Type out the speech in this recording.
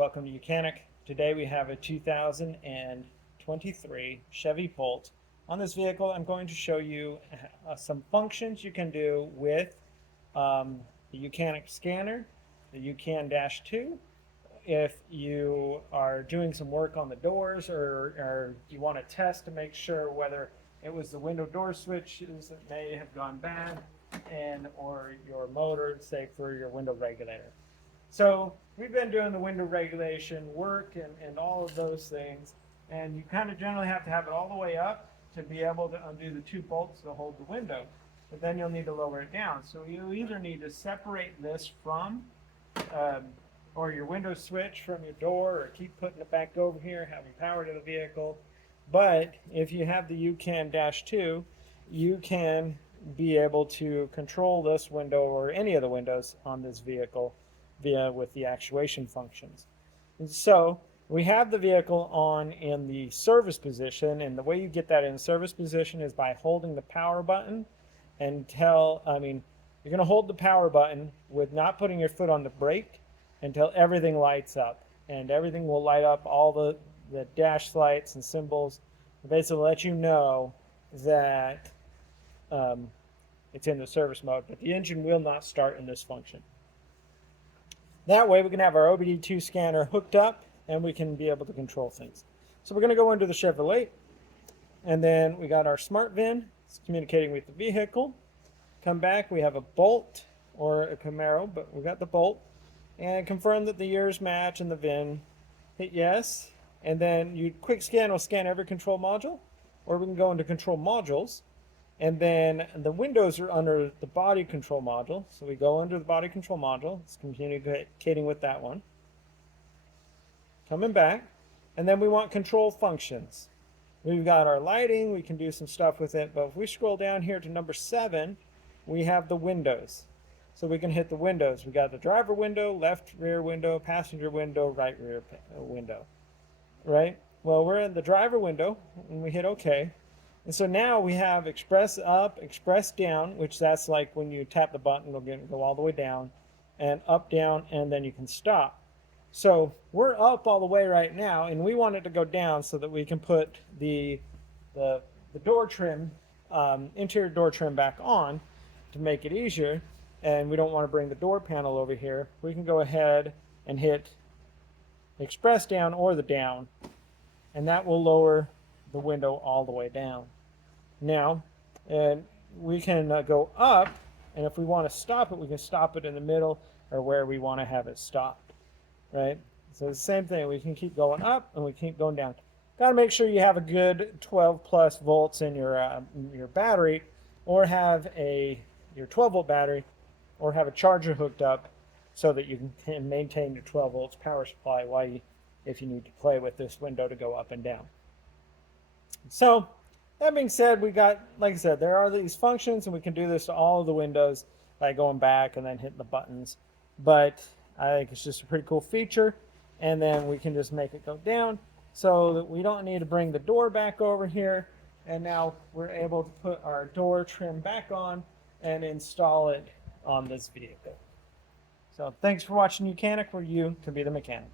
welcome to YOUCANIC. Today we have a 2023 Chevy Bolt. On this vehicle I'm going to show you some functions you can do with the YOUCANIC scanner, the YOUCAN-II. If you are doing some work on the doors or you want to test to make sure whether it was the window door switches that may have gone bad or your motor, say for your window regulator. So we've been doing the window regulation work and all of those things, and you kind of generally have to have it all the way up to be able to undo the two bolts to hold the window, but then you'll need to lower it down. So you either need to separate this from or your window switch from your door, or keep putting it back over here, having power to the vehicle. But if you have the YOUCAN-II, you can be able to control this window or any of the windows on this vehicle with the actuation functions. And so we have the vehicle on in the service position, and the way you get that in service position is by holding the power button you're going to hold the power button with not putting your foot on the brake until everything lights up, and everything will light up, all the dash lights and symbols, basically let you know that it's in the service mode, but the engine will not start in this function. That way we can have our OBD2 scanner hooked up and we can be able to control things. So we're going to go into the Chevrolet, and then we got our smart VIN. It's communicating with the vehicle. Come back, we have a Bolt or a Camaro, but we got the Bolt, and confirm that the years match and the VIN. Hit yes, and then you quick scan will scan every control module, or we can go into control modules, and then the windows are under the body control module. So we go under the body control module. It's communicating with that one. Coming back, and then we want control functions. We've got our lighting. We can do some stuff with it, but if we scroll down here to number 7, we have the windows. So we can hit the windows. We got the driver window, left rear window, passenger window, right rear window. Right? Well, we're in the driver window, and we hit OK. And so now we have express up, express down, which that's like when you tap the button, it'll go all the way down, and up, down, and then you can stop. So we're up all the way right now, and we want it to go down so that we can put the door trim, interior door trim back on to make it easier, and we don't want to bring the door panel over here. We can go ahead and hit express down or the down, and that will lower the window all the way down. Now, and we can go up, and if we want to stop it, we can stop it in the middle or where we want to have it stopped, right? So the same thing, we can keep going up and we keep going down. Got to make sure you have a good 12 plus volts in your battery, or have your 12 volt battery, or have a charger hooked up so that you can maintain your 12 volts power supply if you need to play with this window to go up and down. So that being said, we got, like I said, there are these functions, and we can do this to all of the windows by going back and then hitting the buttons. But I think it's just a pretty cool feature, and then we can just make it go down so that we don't need to bring the door back over here. And now we're able to put our door trim back on and install it on this vehicle. So thanks for watching YOUCANIC, where you can be the mechanic.